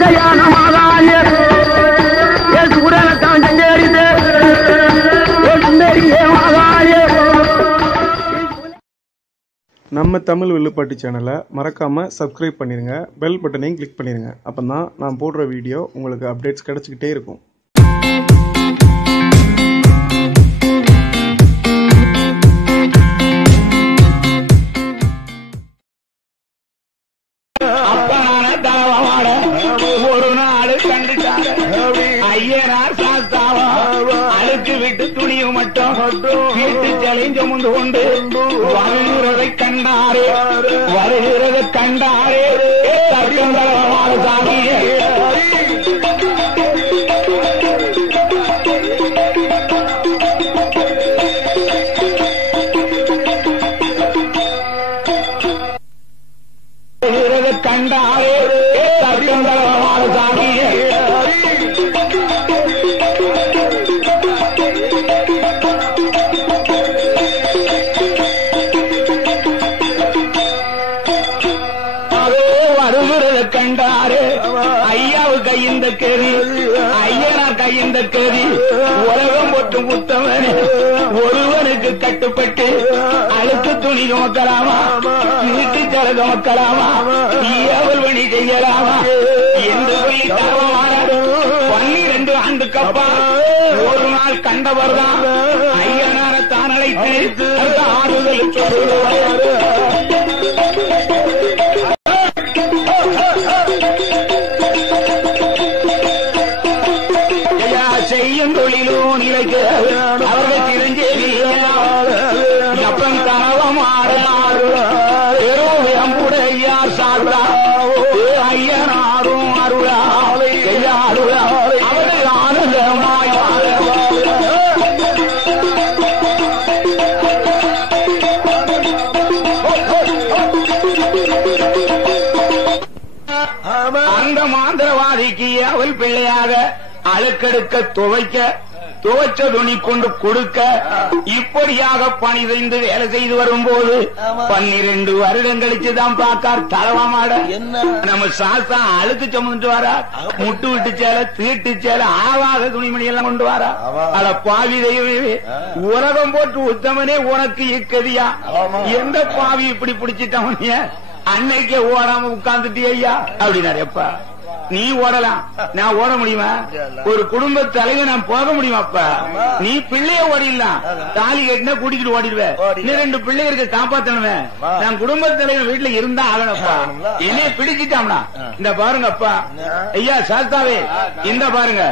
மங்கையான மாதாய சூரனத்தான் செஞ்சேரித்து மாதாய. நம்ம தமிழ் வில்லுப்பாட்டு சேனலை மறக்காமல் சப்ஸ்கிரைப் பண்ணிடுங்க, பெல் பட்டனையும் கிளிக் பண்ணிடுங்க. அப்போ தான் நான் போடுற வீடியோ உங்களுக்கு அப்டேட்ஸ் கிடச்சிக்கிட்டே இருக்கும். ஒரு நாள் கண்டுட்டாங்க ஐயனார் சாஸ்தாவா அழுக்கு விட்டு துணியும் மட்டும் வீட்டு செலைஞ்சு முந்து கொண்டு வருகிறதை கண்டாரே சாமியே. கண்டாரே சாமியே. வருகிறது கண்டாரே ஐயாவு கையின் கேதி ஐயனார் கையின் கேதி உலகம் போட்டு புத்தவனே ஒருவனுக்கு கட்டுப்பட்டு அழுக்கு துணி சுமக்கலாமா, வீட்டு சரக மக்கலாமா, ஏவல் பணி செய்யலாமா என்று சொல்லி தரமான 12 ஆண்டுக்கப்பா ஒரு நாள் கண்டவர் தான் ஐயனார தான் அழைத்து ஆறுதல் சொல்லுவார். செய்யும் தொழிலும் நிலைக்க அவர்கள் தெரிஞ்சேரி அப்பன் கனவமாறார் பெரும்புடையார் சார்பா ஐயனாரும் அருளாலை அவர்கள் ஆனந்தமாய் அந்த மாந்திரவாதிக்கு அவள் பிள்ளையாக அழுக்கெடுக்க துவைச்ச துணி கொண்டு கொடுக்க இப்படியாக பணி செய்து வேலை செய்து வரும்போது 12 வருடம் கழிச்சுதான் பார்க்கார் தலவாமாட நம்ம சாஸ்தா அழுக்கு சுமந்து வாரா, முட்டு விட்டு சேலை தீட்டு சேலை ஆவாத துணிமணி எல்லாம் கொண்டு வாரா. அட பாவி தெய்வமே, உலகம் போட்டு உத்தமனே உனக்கு இக்கதியா, எந்த பாவி இப்படி பிடிச்சிட்டவனிய அன்னைக்கே ஓடாம உட்கார்ந்துட்டியா ஐயா அப்படின்னாரு. எப்பா நீ ஓடலாம், நான் ஓட முடியுமா? ஒரு குடும்ப தலைவர் நான் போக முடியுமாப்பா? நீ பிள்ளைய ஓடிடலாம், தாலி கட்டினா கூட்டிக்கிட்டு ஓடிடுவேன். இன்னும் 2 பிள்ளைகளுக்கு காப்பாத்தணுவேன். நான் குடும்ப தலைவர் வீட்டுல இருந்தா ஆகணும்ப்பா. என்னைய பிடிச்சிட்டாம்னா இந்த பாருங்கப்பா ஐயா சாஸ்தாவே, இந்த பாருங்க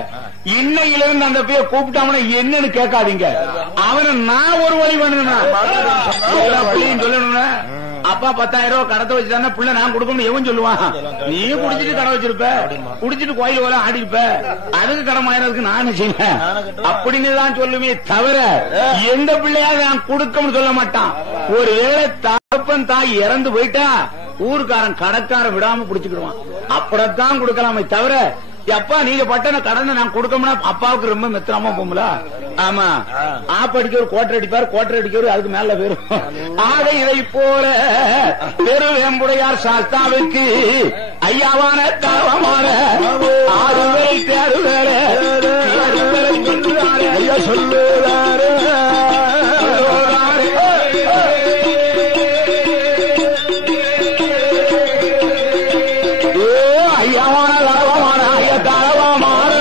இன்னையிலிருந்து அந்த பேர் கூப்பிட்டாமனா என்னன்னு கேட்காதீங்க. அவனை நான் ஒரு வழி பண்ணணும்னா சொல்லணும்னா அப்பா 10,000 ரூபாய் கடத்த வச்சுட்டானா பிள்ளை நான் கொடுக்கணும் எவன் சொல்லுவான்? நீ குடிச்சிட்டு கடை வச்சிருப்ப, குடிச்சிட்டு கோயில் போல ஆடி இருப்ப, அதுக்கு கடன் ஆயிரத்துக்கு நான் செய்வேன் அப்படின்னு தான் சொல்லுமே தவிர எந்த பிள்ளையாவது நான் கொடுக்கணும்னு சொல்ல மாட்டான். ஒருவேளை தகப்பன் தாய் இறந்து போயிட்டா ஊருக்காரன் கடைக்காரன் விடாம புடிச்சுக்கிடுவான், அப்படித்தான் கொடுக்கலாமே தவிர எப்பா நீங்க பட்டன கடனை நான் கொடுக்கணும்னா அப்பாவுக்கு ரொம்ப மெத்தனமா போகும்ல. ஆமா, ஆப்படிக்க ஒரு கோட்டர் அடிப்பார், கோட்டர் அடிக்க அதுக்கு மேல பேரும். ஆக இதை போல பெருவேம்புடையார் சாஸ்தாவுக்கு ஐயாவான தவமான ஆறுதலை தேடுவேற ஐயா சொல்லுவாரு. ஐயாவான தவமான ஐயா தவமான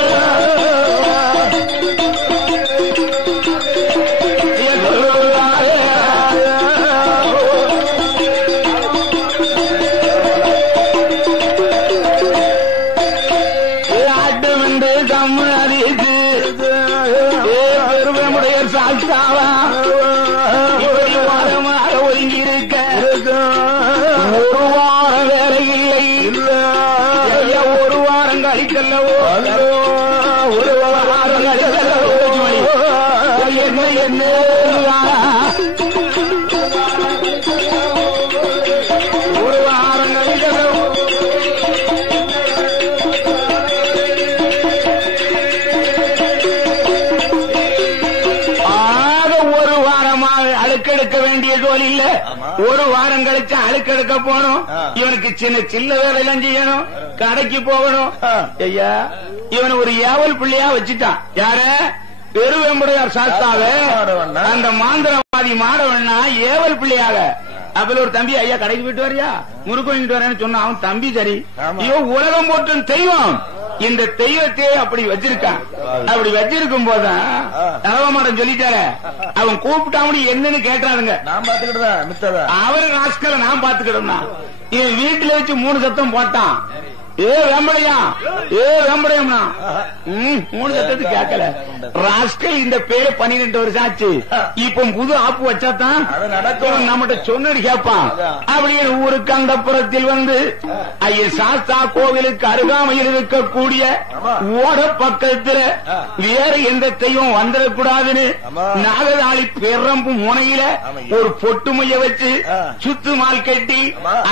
பெருமையுடைய சாஸ்தாவா இப்படி வாரமாக ஒதுங்கி இருக்க ஒரு வாரம் வேலை இல்லை, ஒரு வாரம் கழிக்கல்லவோ, ஒரு வாரம் கழிக்கல்லவோ என்ன ஒரு வாரம் கழிக்கல்லவோ. அழுக்கெடுக்க வேண்டிய ஜோலி இல்ல, ஒரு வாரம் கழிச்சு அழுக்கெடுக்க போனோம். இவனுக்கு சின்ன சில்ல வேலை எல்லாம் செய்யணும். கடைக்கு போகணும். ஐயா இவன் ஒரு ஏவல் பிள்ளையா வச்சுட்டான். யார? பெருவெம்புடையார் சாஸ்தாவே அந்த மாந்திரவாதி மாடவன்னா ஏவல் பிள்ளையாக. அப்பல ஒரு தம்பி, ஐயா கடைக்கு போயிட்டு வரியா, முறுக்கு வாங்கிட்டு வரேன்னு சொன்னா அவன் தம்பி சரி, இவன் உலகம் போற்றும் தெய்வம். இந்த தெய்வத்தையே அப்படி வச்சிருக்கான். அப்படி வச்சிருக்கும் போதுதான் தலவமாடம் சொல்லிட்டார, அவன் கூப்பிட்டாமடி என்னன்னு கேட்டாருங்க. நான் பாத்துக்கிட்டேன், அவரு ராஸ்கல நான் பாத்துக்கிட்டேன். இவன் வீட்டுல வச்சு 3 சத்தம் போட்டான். ஏ வேம்படையா, ஏ வேம்படையம்னா 3 சத்தத்துக்கு கேட்கல. ராஸ்கல் இந்த பேரு 12 வருஷம் ஆச்சு. இப்ப புது ஆப்பு வச்சாதான் நம்மகிட்ட சொன்னது கேட்பான். அப்படியே ஊருக்கு அந்த புறத்தில் வந்து ஐய சாஸ்தா கோவிலுக்கு அருகாமையில் இருக்கக்கூடிய ஓட பக்கத்துல வேற எந்த தெய்வம் வந்துடக்கூடாதுன்னு நாகதாளி பெரம்பு முனையில ஒரு பொட்டுமைய வச்சு சுத்து மால் கட்டி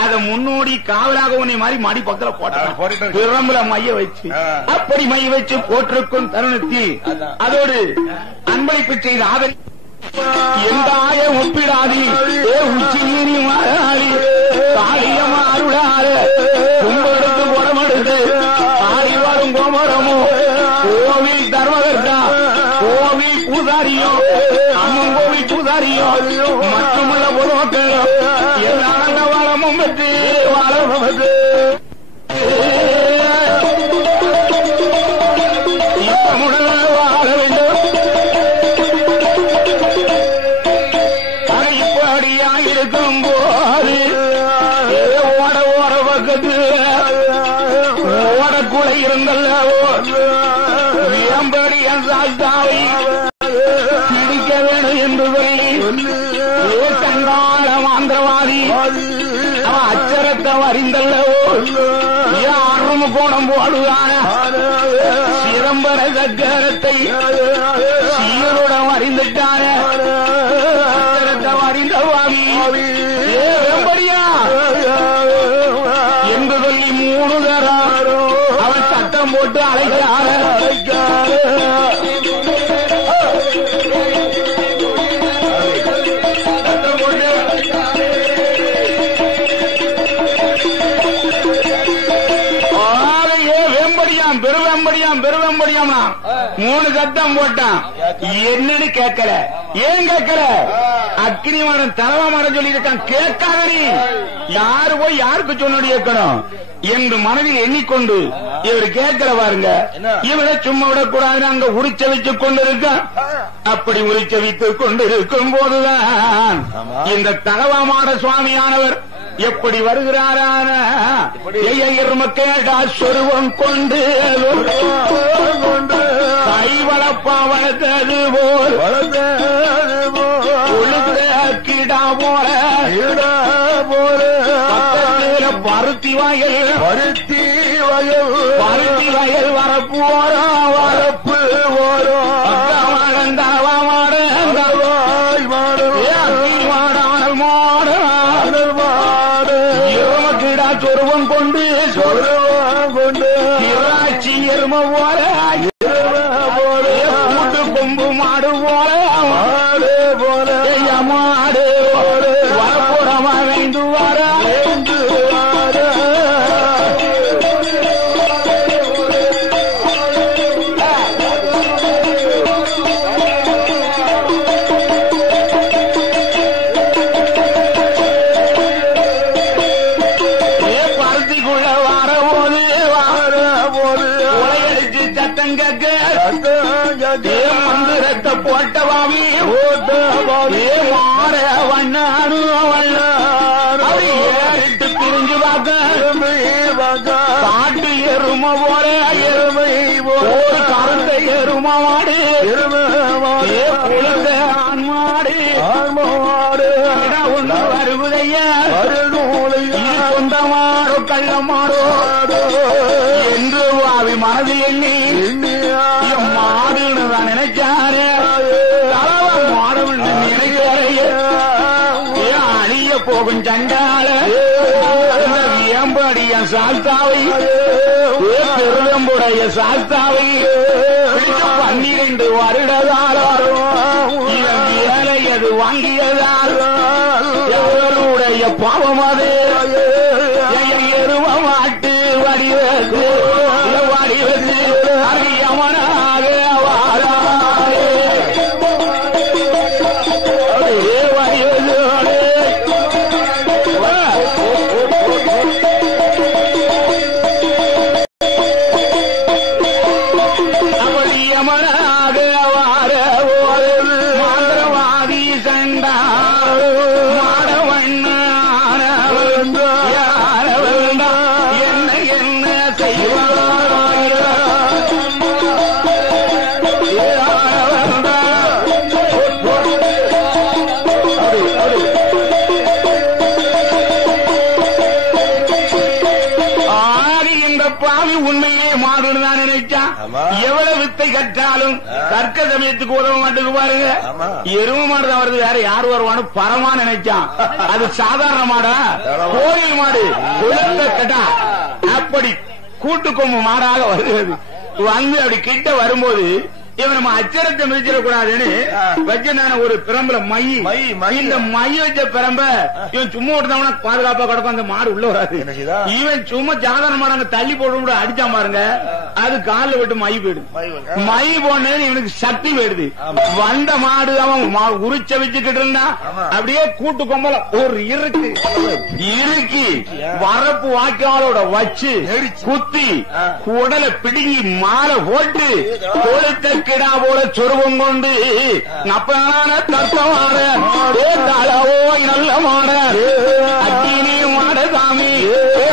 அதை முன்னோடி காவலாக உன்னை மாதிரி மாடி பக்கத்துல போட்டான். பிரம்புல மைய வச்சு அப்படி மைய வச்சு போட்டிருக்கும் தருணத்தில் அதோடு அன்பளிப்பு செய்த ஆதரி எந்தாய ஒப்பிடாதி உச்சினி மாறாளி காளியமா அருளாத கும்பெடுத்து குடமெடுத்து ஆடி வரும் கோமரமோ கோவில் தர்மகர்த்தா கோவில் பூசாரியோ அம்மன் கோவில் பூசாரியோ மட்டுமல்ல பொதுமக்களோ எல்லா வளமும் பெற்று வளமும் பெற்று வாழ வேண்டும். இப்படியா இருக்கும் போது ஓட ஓட பக்கத்து ஓடக்குள்ள இருந்தல்லவோ வியம்படி என் சாஸ்தாவை பிடிக்க வேண்டும் என்று சொல்லி கண்டாள மாந்திரவாதி அவன் அச்சரத்தை அறிந்தல்லவோ ஆறும் கோணம் போடுவான சிதம்பர சக்கரத்தை சீருடன் அறிந்துட்டான அச்சரத்தை அறிந்தவாதி ஏம்படியா என்று சொல்லி 3 தரம் அவன் சட்டம் போட்டு அழைக்கிறார. பெருவெம்படியாம் 3 சத்தம் போட்டான். என்னன்னு கேட்கல. ஏன் கேட்கல? அக்னிமாரன் தலவாமாரன் சொல்லி இருக்கான். கேட்காத நீ யாரு போய் யாருக்கு சொன்னடி கேட்கணும் என்று மனதில் எண்ணிக்கொண்டு இவர் கேட்கல பாருங்க. இவரை சும்மா விடக்கூடாது அங்க உரிச்ச வைத்துக் கொண்டிருக்கான். அப்படி உரிச்ச வைத்துக் கொண்டிருக்கும் போதுதான் இந்த தலவாமார சுவாமியானவர் எப்படி வருகிறாரான கேட்டா சொருவம் கொண்டு கை வளப்பா வளர்த்தது போல் கிடா போல பருத்தி வயல் வரப்பு வரப்பு சொருவம் கொண்டு இராட்சி எரும போல கூட்டு கொம்பு மாடு போல மாடு வரப்புறமா வைந்து வர மந்திரத்தை போட்டவாவி மாற வண்ணாரு ஏறிட்டு பிரிஞ்சு பார்க்க காட்டு எரும போல எருமை ஒரு கருந்த எரும மாடு குழந்தை ஆண்மாடு ஒன்று வருவதைய சொந்த மாடோ கள்ள மாடோ என்று வாவி மனதில் எண்ணி மாடுன்னு தான் நினைச்சாரு. மாடவன் நினைக்கிறைய அழிய போகும் சண்டால வியம்படிய சாஸ்தாவை பெருவம்புடைய சாஸ்தாவை 12 வருடகாலம் இவன் வேலை அது வாங்கியதால் எவருடைய பாவம் அது எருவ மாட்டு வடிவ மாயே மாடுன்னு தான் நினைச்சான். எவ்வளவு வித்தை கற்றாலும் தர்க்க சமயத்துக்கு உதவ மாட்டுக்கு பாருங்க. எரும மாடு தான் வருது, வேற யார் வருவான்னு பரமா நினைச்சான். அது சாதாரண மாடா, கோயில் மாடு, குழந்தை கட்டா. அப்படி கூட்டுக்கொம்பு மாடாக வருகிறது. வந்து அப்படி கிட்ட வரும்போது இவன் நம்ம அச்சரத்தை மிதிச்சிடக்கூடாதுன்னு வச்ச நான் ஒரு பிரம்பல மை இந்த மை வச்ச பிரம்ப இவன் சும்மா விட்டுனா பாதுகாப்பா கிடக்கும், அந்த மாடு உள்ள வராது. இவன் சும்மா சாதாரண மாடு தள்ளி போட்டு அடிச்சா பாருங்க, அது காலில் விட்டு மை போயிடுது. மை போனது இவனுக்கு சக்தி போயிடுது. வந்த மாடு அவன் உரிச்ச வச்சுக்கிட்டு இருந்தா அப்படியே கூட்டு கொம்பல ஒரு இறுக்கி வரப்பு வாய்க்காலோட வச்சு குத்தி உடலை பிடுங்கி மாலை போட்டு கொளுத்த கிடா போல சொருவம் கொண்டு நப்பான தர்ப்பமான தாளவோ நல்ல மாட அக்கினி மாட சாமி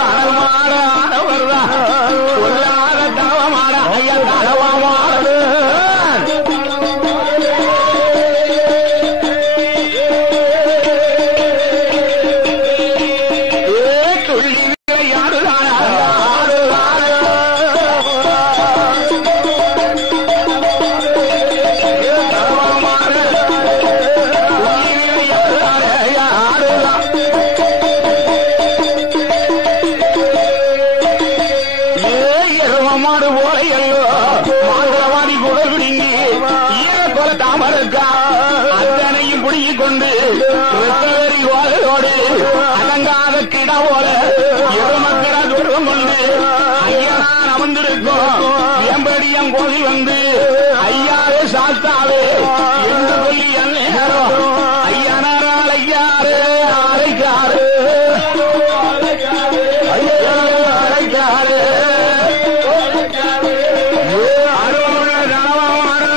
அனல் மாட ஆனவர்தான் சொல்லாத தவ மாட ஐயா தளவா மாட அடங்காத கிடா போல எருமக்கிடா துருவம் கொண்டு ஐயா அமர்ந்திருக்கோம். எம்படியம் கோவில் வந்து ஐயாவே சாஸ்தாவே என்று சொல்லி அந்நேரம் ஐயனாரால் ஐயாறு அரைக்காரு அரைக்காரு அருமுள்ள கணவன்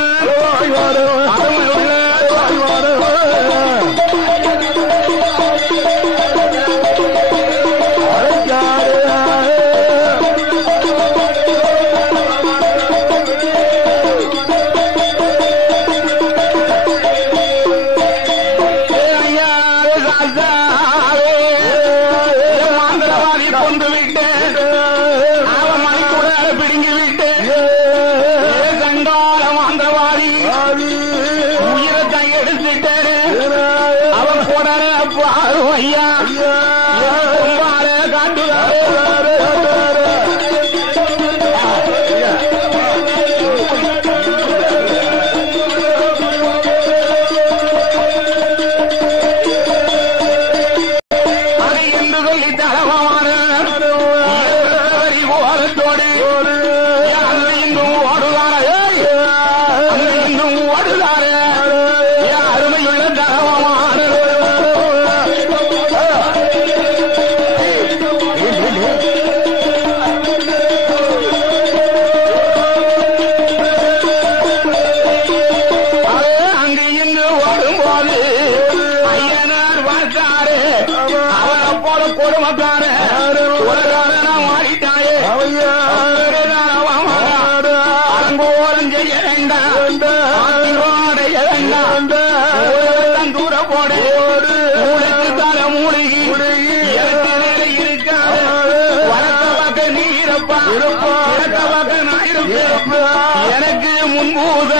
எனக்கு முன்பூத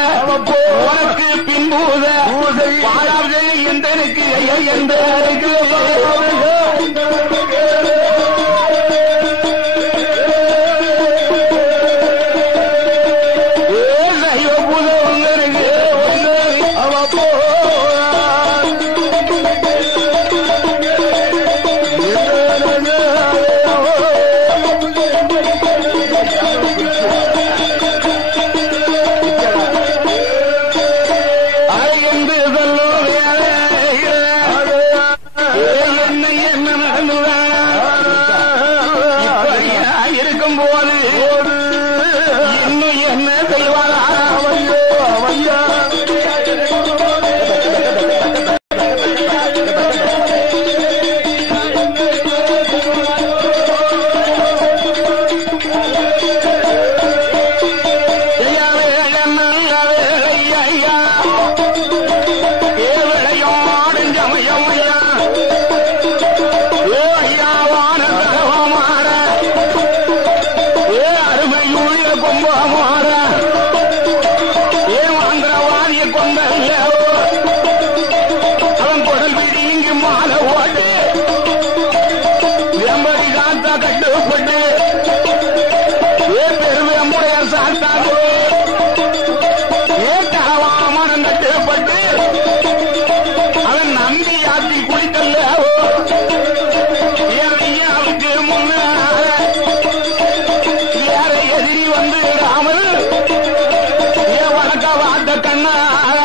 உனக்கு பின்பூத பாடாவது எந்தனுக்கு எந்த அருமை கும்பமாற ஏன் மந்திரவாதிய கொண்டல்ல அவன் குடல் பிடி இங்கு மாலை ஓட்டு வெம்படி காத்தா கட்டுப்பட்டு ஏன் பெருமையுடைய சாத்தாது ஏன் தலவாமனம் கட்டுப்பட்டு அவன் நம்பி ஆத்தி குளித்தல்ல ஏன் ஐயாவுக்கு முன்னால யாரை எதிரி வந்து விடாமல் ஏன் வணக்க வாத்த கண்ணால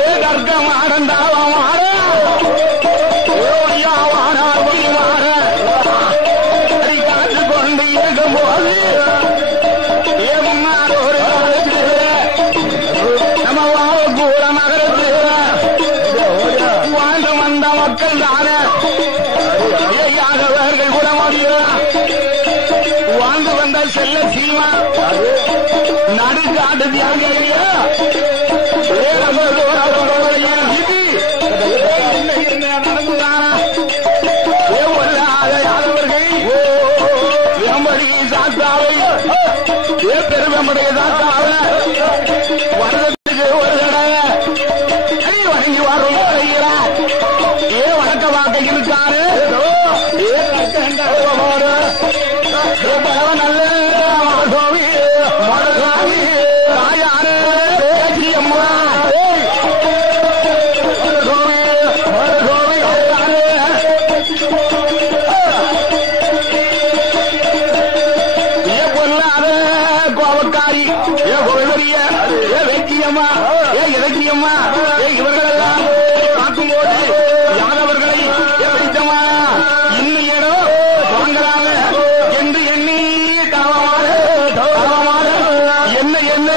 ஏன் கற்க மாறந்தாவ மாற ஐயா வானார் ஒளி மாற அடி காத்து கொண்டு இருக்கும் போது ஏன் முன்னாள் ஒரு நம்ம வாவ கூட நகரத்து வாழ்ந்து வந்த மக்கள் தானே யாதவர்கள் கூட வாழ்ந்து வந்த செல்ல சீமா நடுக்காட்டு தியாகிய நடந்துதானா யாதவர்கள் வெம்படி சாத்தாவை பெருவெம்படைய சாத்தாவை வருடத்துக்கு ஒரு தடவை வணங்கி வரும் வணக்க வாக்கை இருக்காரு நல்ல தாயாரு அம்மா பொல்லாத கோபக்காரி பொருளிய வெற்றியம்மா இலக்கியம்மா இவர்களெல்லாம் பார்க்கும்போது யாதவர்களை பிடித்தமா இன்னும் ஏதோ வாங்கலாங்க என்று எண்ணி தவமான என்ன என்ன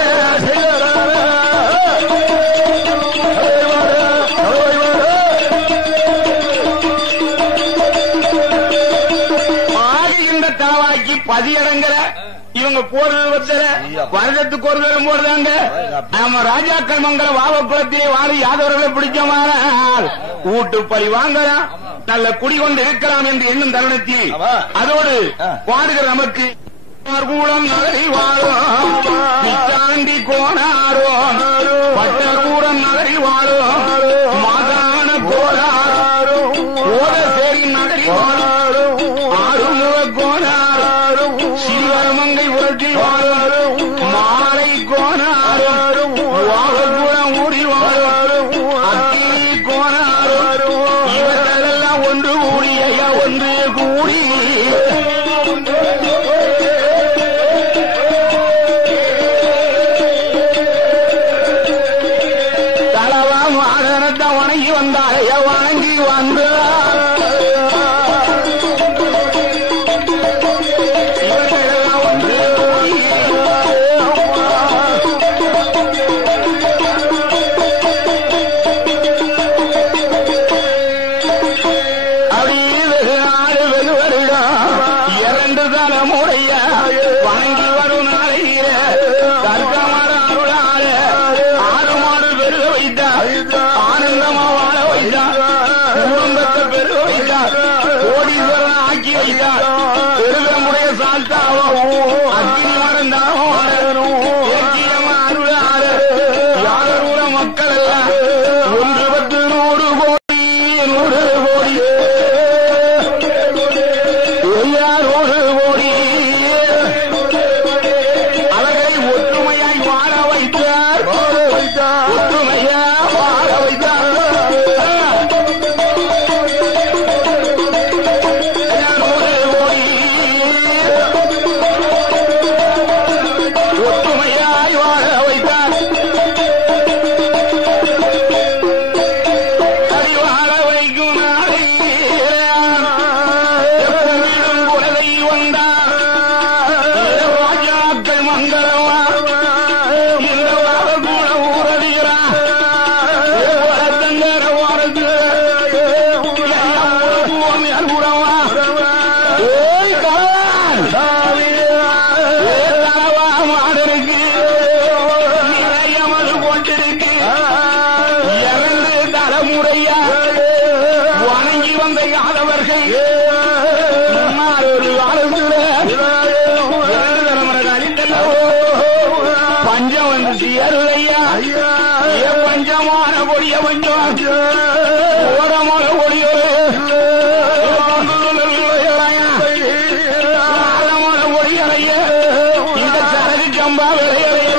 இந்த தலவாய்க்கு பதியடங்கிற இவங்க போறது வருடத்துக்கு ஒரு தரம் போடுறாங்க. நம்ம ராஜாக்கள் மங்கல வாவக்குளத்திலே வாழி யாதவர்களை பிடிச்சமான ஊட்டு பழி வாங்கலாம், நல்ல குடிகொண்டு இருக்கலாம் என்று எண்ணும் தருணத்தில் அதோடு பாடுகிற நமக்கு கூடம் நகரில் வாழும் பிச்சாண்டி கோணாரோம் பட்டக்கூடம் நகரில் வாழும் மாதான கோடாரும் கோடசேரி நகரில் வாழும் ஆறுமுக கோணாரும் சிறுவரமங்கை உரட்டி வாழும் மாலை கோணாரும் வாகக்குளம் ஊடி வாழும் அக்கிரி கோணாரும் இவர்களெல்லாம் ஒன்று கூடி ஐயா ஒன்று கூடி வணங்கி வந்தாய வணங்கி வந்த இவர்களெல்லாம் ஒன்று அப்படி வெகு நாடு வெகு வருடம் இரண்டு தலைமுறைய வணங்கி வரும் நாளையில தர்க்கமர அருளால ஆறு மாடு பெருக வைத்தார், ஆனந்தமா வாழ வைத்தார், குடும்பத்தை பெருக வைத்தார், கோடீஸ்வரன் ஆக்கி வைத்தார். பெருகமுடைய சாத்தாவும் அக்கினி மறந்தாவும் இலக்கியமா அருளால யாரூர மக்கள் எல்லாம் ஒன்று பத்து 100 கோடி 100 கோடி 100 கோடி அவர்களை ஒற்றுமையாய் வாழ வைத்தார், ஒற்றுமையா வாழ வைத்தார். 100 கோடி பஞ்சம் வந்து சேருதையா பஞ்சமான கொடிய பஞ்சம் ஓரமான கொடிய கொடியறைய இந்த சரகு சம்பா விளையறைய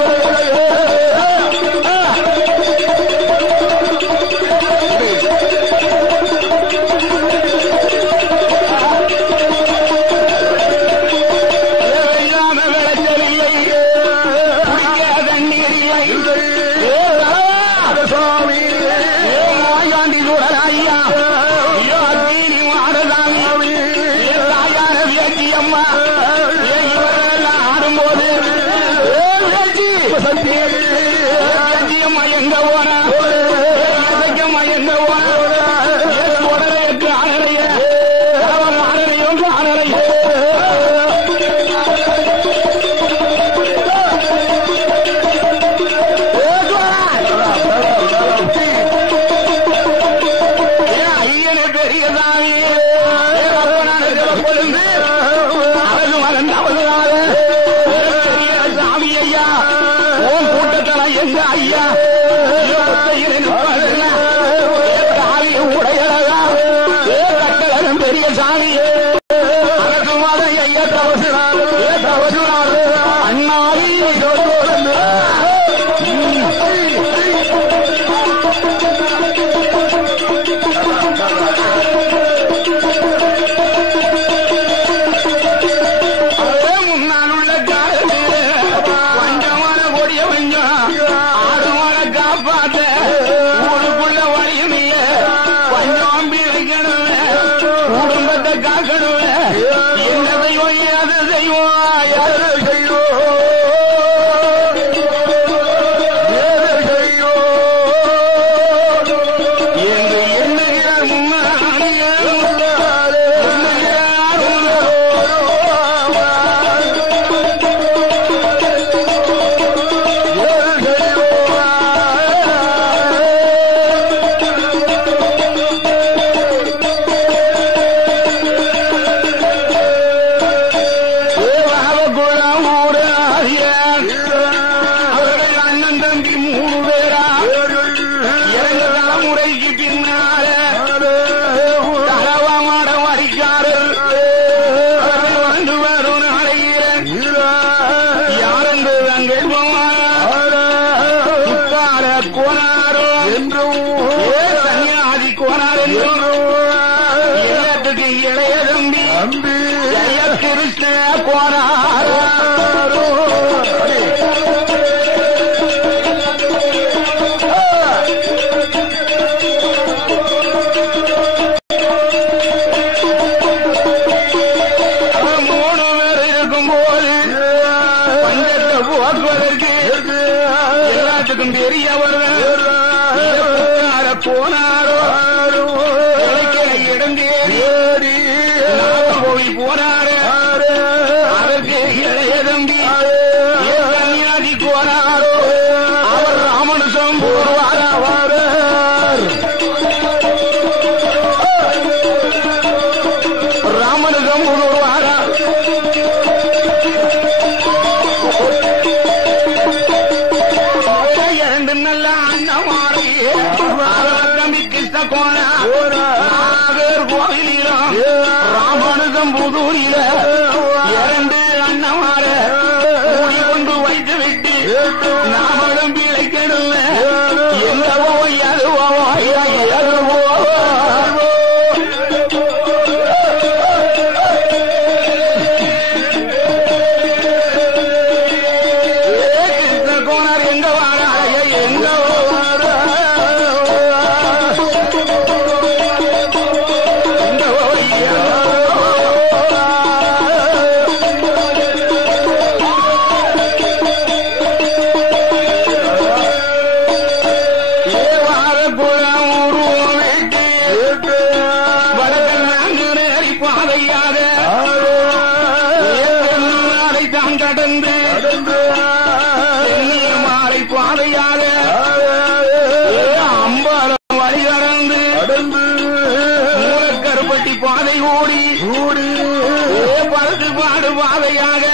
பாதையாக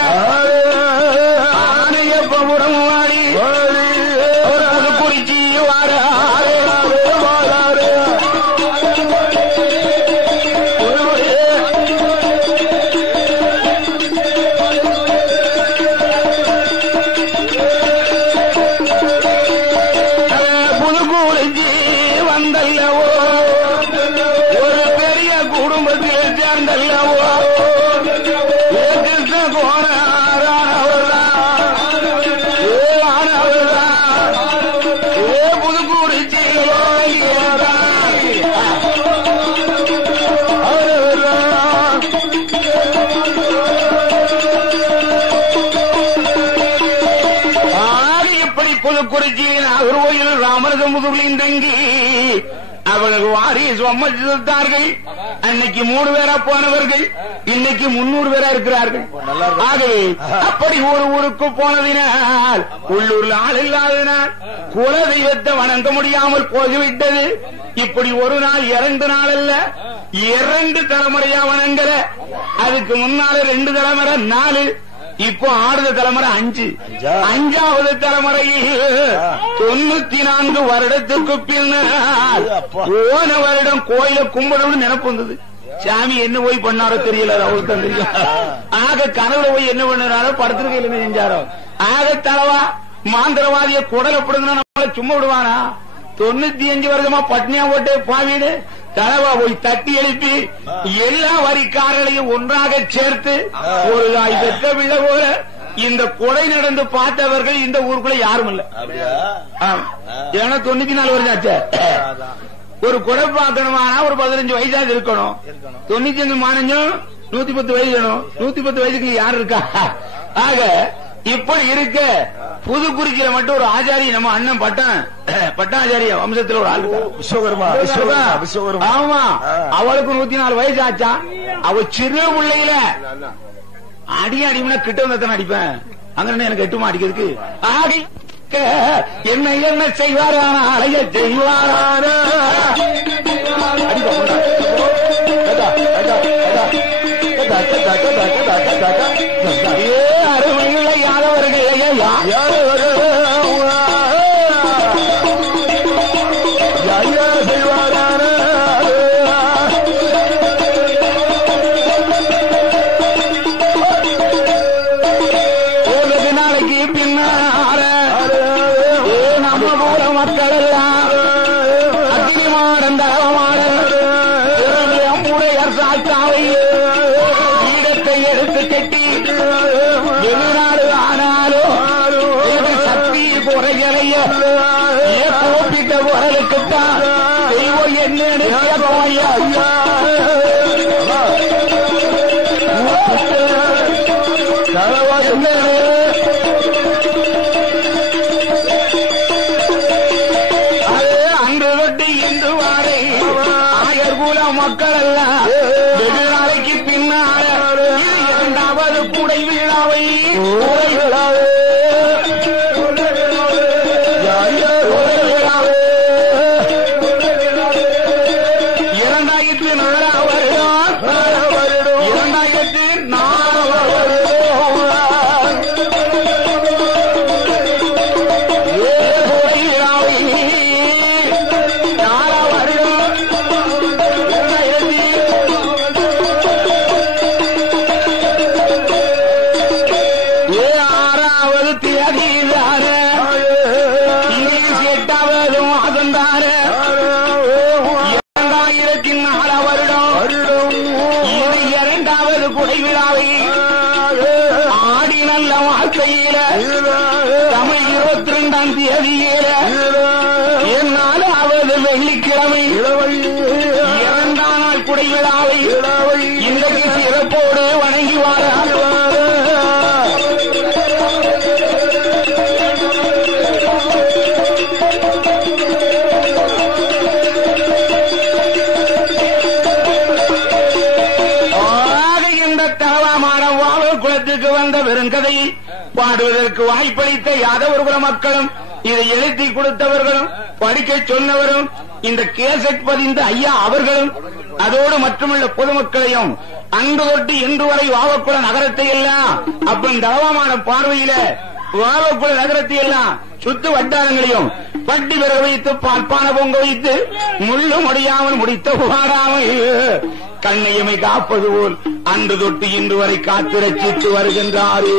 சேர்ந்தல்லவோ ஒரு பெரிய குடும்பத்தில் சேர்ந்தல்லவோ கிருஷ்ண புதுக்குறிச்சியின் அகர்வோயில் ராமரது முதுகின் தங்கி அவர்கள் வாரிசு சம்மதித்தார்கள். அன்னைக்கு 3 பேரா போனவர்கள் இன்னைக்கு 300 பேரா இருக்கிறார்கள். ஆகவே அப்படி ஒரு ஊருக்கு போனதினால் உள்ளூர்ல ஆள் இல்லாததினால் குல தெய்வத்தை வணங்க முடியாமல் போய்விட்டது. இப்படி ஒரு நாள் 2 நாள் அல்ல 2 தலைமுறையா வணங்கல. அதுக்கு முன்னால 2 தலைமுறை 4, இப்போ ஆடுத தலைமுறை 5. 5வது தலைமுறையில் 94 வருடத்துக்கு பின்னால் போன வருடம் கோயில கும்பிடணும்னு நினைப்பு வந்தது. சாமி என்ன போய் பண்ணாரோ தெரியல, அவருக்கு தான் தெரியும். ஆக கனவுல போய் என்ன பண்ணாரோ படுத்திருக்கையில் என்ன செஞ்சாரோ. ஆக தலைவா மாந்திரவாதிய குடலப்படுதுன்னா நம்மள சும்மா விடுவானா? 95 வருஷமா பட்னியா போட்டு பாவீடு தலைவா போய் தட்டி எழுப்பி எல்லா வரிக்காரர்களையும் ஒன்றாக சேர்த்து ஒரு தாய் பெற்ற பிள்ளை போல இந்த கொலை நடந்து பார்த்தவர்கள் இந்த ஊருக்குள்ள யாரும் இல்ல. ஏன்னா 94 வருஷம் ஆச்சு. ஒரு கொலை பார்க்கணுமானா ஒரு 15 வயசாக இருக்கணும். 95 மானஞ்சும் 110 வயசு வேணும். 110 வயசுக்கு யாரு இருக்கா? ஆக இப்படி இருக்க புதுக்குறிச்சியில மட்டும் ஒரு ஆச்சாரி நம்ம அண்ணன் பட்டாச்சாரிய வம்சத்துல ஒரு ஆள் விஸ்வகர்மா. ஆமா, அவளுக்கு 104 வயசு ஆச்சா. அவ சிறு பிள்ளையில அடிமுன்னா கிட்ட வந்தா அடிப்பேன். அங்க எனக்கு 8 அடிக்கிறதுக்கு. ஆக என்ன என்ன செய்வாரான அலைய செய்வாரான அருமைகளை யாதவர்கள் செய்வாரான ஒரு நாளைக்கு பின்னால நம்ம போல மக்கள் எல்லாம் அக்னிமாடன் தரமாடன் முறையர் சாத்தாவை ஈடத்தை எடுத்து கட்டி வெளிநாடு ஆனாலும் சக்தி குறைகளைய கூப்பிட்ட குரலுக்குத்தான் தெய்வம் என்னன்னு அன்று தொட்டு இன்று வாரை ஆயர்குல மக்கள் எல்லாம் வெகு நாளைக்கு பின்னால 2வது குடை விழாவை குறைகளாவே 6வது தேதியிலான இங்கிலீஷ் 8வது மாதம் தான 2004 வருடம் இது 2வது குடை விழாவை ஆடி நல்ல வாழ்க்கையில தமிழ் 22ஆம் தேதியில 4வது வெள்ளிக்கிழமை 2ஆம் நாள் குடை விழாவை இன்றைக்கு சிறப்போடு வணங்கி வாரார். குலத்துக்கு வந்த வெறுங்கதையை பாடுவதற்கு வாய்ப்பளித்த யாதவர்குல மக்களும் இதை எழுதி கொடுத்தவர்களும் படிக்க சொன்னவரும் இந்த கேசட் பதிந்த ஐயா அவர்களும் அதோடு மட்டுமல்ல பொதுமக்களையும் அன்று தொட்டு இன்று வரை வாவக்குள நகரத்தை எல்லாம் அப்பன் தவமான பார்வையில வாவக்குள நகரத்தை எல்லாம் சுத்து வட்டாரங்களையும் பட்டி பெற வைத்து பால்பான பொங்க வைத்து முள்ளு முடியாமல் முடித்த பாடாமல் கண்ணையமை காப்பது போல் அன்று தொட்டு இன்று வரை காத்து ரட்சித்து வருகின்றாரே.